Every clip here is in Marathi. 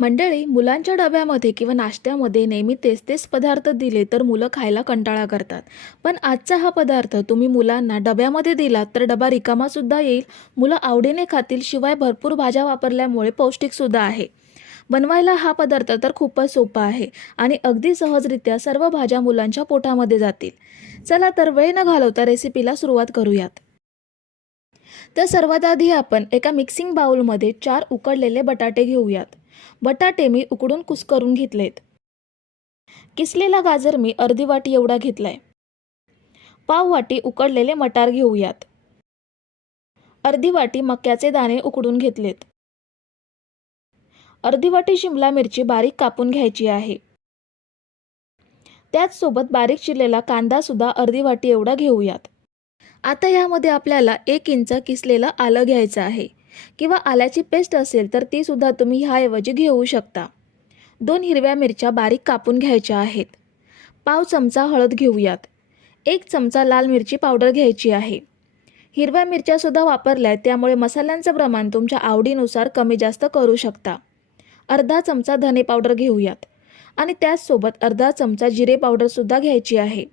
मंडळी, मुलांच्या डब्यामध्ये किंवा नाश्त्यामध्ये नेहमी तेच तेच पदार्थ दिले तर मुलं खायला कंटाळा करतात. पण आजचा हा पदार्थ तुम्ही मुलांना डब्यामध्ये दिलात तर डबा रिकामासुद्धा येईल, मुलं आवडीने खातील, शिवाय भरपूर भाज्या वापरल्यामुळे पौष्टिकसुद्धा आहे. बनवायला हा पदार्थ तर खूपच सोपा आहे आणि अगदी सहजरित्या सर्व भाज्या मुलांच्या पोटामध्ये जातील. चला तर वेळ न घालवता रेसिपीला सुरुवात करूयात. तर सर्वात आधी आपण एका मिक्सिंग बाउलमध्ये 4 उकडलेले बटाटे घेऊयात. बटाटे मी उकडून कुस्करून घेतलेत. किसलेला गाजर मी अर्धी वाटी एवढा घेतलाय. पाव वाटी उकडलेले मटार घेऊयात. अर्धी वाटी मक्याचे दाणे उकडून घेतलेत. अर्धी वाटी शिमला मिरची बारीक कापून घ्यायची आहे. त्याच सोबत बारीक चिरलेला कांदा सुद्धा अर्धी वाटी एवढा घेऊयात. आता यामध्ये आपल्याला 1 इंच किसलेलं आलं घ्यायचं आहे किंवा आल्याची पेस्ट असेल तर ती सुद्धा तुम्ही ह्याऐवजी घेऊ शकता. 2 हिरव्या मिरच्या बारीक कापून घ्यायच्या आहेत. पाव चमचा हळद घेऊयात. 1 चमचा लाल मिरची पावडर घ्यायची आहे. हिरव्या मिरच्या सुद्धा वापरल्या त्यामुळे मसाल्यांचं प्रमाण तुमच्या आवडीनुसार कमी जास्त करू शकता. अर्धा चमचा धने पावडर घेऊयात आणि त्याचसोबत अर्धा चमचा जिरे पावडर सुद्धा घ्यायची आहे.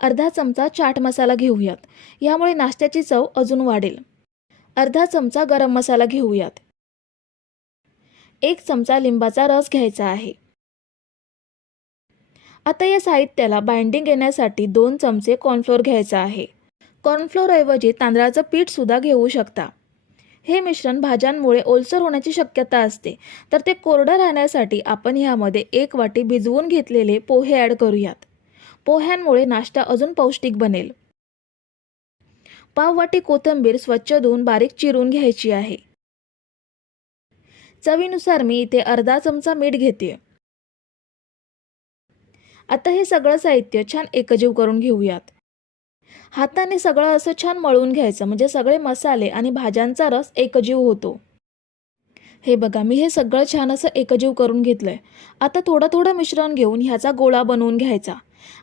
अर्धा चमचा चाट मसाला घेऊयात, यामुळे नाश्त्याची चव अजून वाढेल. अर्धा चमचा गरम मसाला घेऊयात. 1 चमचा लिंबाचा रस घ्यायचा आहे. आता या साहित्याला बाइंडिंग येण्यासाठी 2 चमचे कॉर्नफ्लोअर घ्यायचा आहे. कॉर्नफ्लोअरऐवजी तांदळाचं पीठ सुद्धा घेऊ शकता. हे मिश्रण भाज्यांमुळे ओलसर होण्याची शक्यता असते, तर ते कोरडं राहण्यासाठी आपण यामध्ये 1 वाटी भिजवून घेतलेले पोहे ॲड करूयात. पोह्यांमुळे नाश्ता अजून पौष्टिक बनेल. पाव वाटी कोथिंबीर स्वच्छ धुवून बारीक चिरून घ्यायची आहे. चवीनुसार मी इथे अर्धा चमचा मीठ घेते. आता हे सगळं साहित्य छान एकजीव करून घेऊयात. हाताने सगळं असं छान मळून घ्यायचं, म्हणजे सगळे मसाले आणि भाज्यांचा रस एकजीव होतो. हे बघा, मी हे सगळं छान असं एकजीव करून घेतलंय. आता थोडं थोडं मिश्रण घेऊन ह्याचा गोळा बनवून घ्यायचा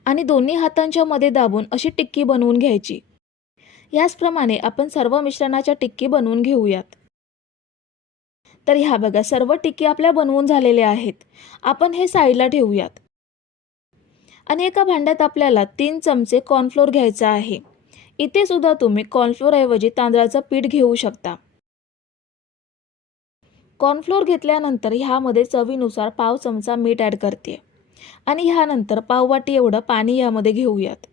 आणि दोन्ही हातांच्या मध्ये दाबून अशी टिक्की बनवून घ्यायची. याचप्रमाणे आपण सर्व मिश्रणाच्या टिक्की बनवून घेऊयात. तर ह्या बघा, सर्व टिक्की आपल्या बनवून झालेल्या आहेत. आपण हे साईडला ठेवूयात आणि एका भांड्यात आपल्याला 3 चमचे कॉर्नफ्लोअर घ्यायचा आहे. इथे सुद्धा तुम्ही कॉर्नफ्लोअरऐवजी तांदळाचं पीठ घेऊ शकता. कॉर्नफ्लोअर घेतल्यानंतर ह्यामध्ये चवीनुसार पाव चमचा मीठ ॲड करते आणि ह्यानंतर पाव वाटी एवढं पाणी यामध्ये घेऊयात.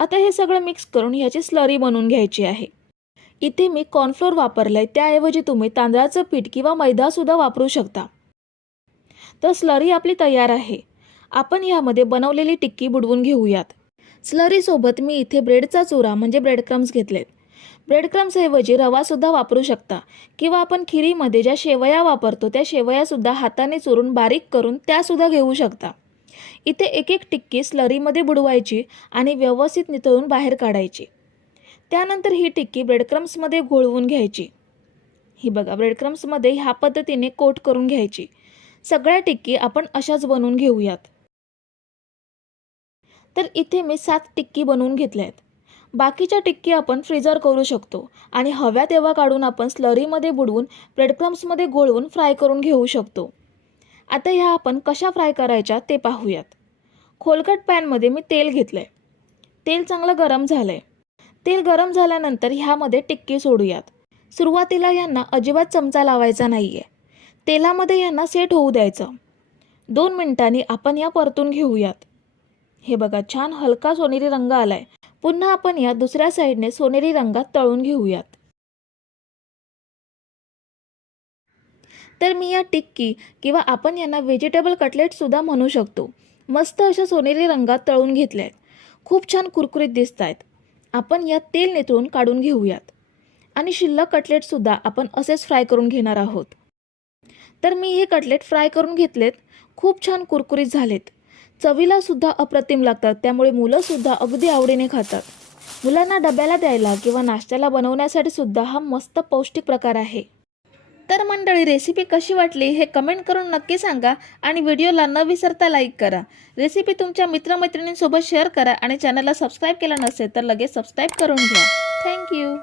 आता हे सगळं मिक्स करून ह्याची स्लरी बनवून घ्यायची आहे. इथे मी कॉर्नफ्लोअर वापरलंय, त्याऐवजी तुम्ही तांदळाचं पीठ किंवा मैदा सुद्धा वापरू शकता. तर स्लरी आपली तयार आहे. आपण यामध्ये बनवलेली टिक्की बुडवून घेऊयात. स्लरी सोबत मी इथे ब्रेडचा चुरा म्हणजे ब्रेड क्रम्स घेतलेत. ब्रेड क्रम्स ऐवजी रवा सुद्धा वापरू शकता किंवा आपण खिरीमध्ये ज्या शेवया वापरतो त्या शेवया सुद्धा हाताने चुरून बारीक करून त्या सुद्धा घेऊ शकता. इथे एक एक टिक्की स्लरीमध्ये बुडवायची आणि व्यवस्थित नितळून बाहेर काढायची. त्यानंतर ही टिक्की ब्रेडक्रम्समध्ये घोळवून घ्यायची. ही बघा, ब्रेडक्रम्समध्ये ह्या पद्धतीने कोट करून घ्यायची. सगळ्या टिक्की आपण अशाच बनवून घेऊयात. तर इथे मी 7 टिक्की बनवून घेतल्या आहेत. बाकीच्या टिक्की आपण फ्रीजर करू शकतो आणि हव्या तेव्हा काढून आपण स्लरीमध्ये बुडवून ब्रेडक्रम्समध्ये घोळवून फ्राय करून घेऊ शकतो. आता ह्या आपण कशा फ्राय करायच्या ते पाहूयात. खोलगट पॅनमध्ये मी तेल घेतलंय. तेल चांगलं गरम झालंय. तेल गरम झाल्यानंतर ह्यामध्ये टिक्की सोडूयात. सुरुवातीला यांना अजिबात चमचा लावायचा नाहीये. तेलामध्ये यांना सेट होऊ द्यायचं. 2 मिनिटांनी आपण या परतून घेऊयात. हे बघा, छान हलका सोनेरी रंग आलाय. पुन्हा आपण या दुसऱ्या साईडने सोनेरी रंगात तळून घेऊयात. तर मी या टिक्की किंवा आपण यांना व्हेजिटेबल कटलेट सुद्धा म्हणू शकतो, मस्त अशा सोनेरी रंगात तळून घेतल्या आहेत. खूप छान कुरकुरीत दिसत आहेत. आपण यात तेल नितळून काढून घेऊयात आणि शिल्लक कटलेट सुद्धा आपण असेच फ्राय करून घेणार आहोत. तर मी हे कटलेट फ्राय करून घेतलेत. खूप छान कुरकुरीत झालेत. चवीला सुद्धा अप्रतिम लागतात, त्यामुळे मुलं सुद्धा अगदी आवडीने खातात. मुलांना डब्याला द्यायला किंवा नाश्त्याला बनवण्यासाठी सुद्धा हा मस्त पौष्टिक प्रकार आहे. तर मंडळी, रेसिपी कशी वाटली हे कमेंट करून नक्की सांगा आणि व्हिडिओला न विसरता लाईक करा. रेसिपी तुमच्या मित्रमैत्रिणींसोबत शेअर करा आणि चॅनलला सबस्क्राईब केलं नसेल तर लगेच सबस्क्राईब करून घ्या. थँक्यू.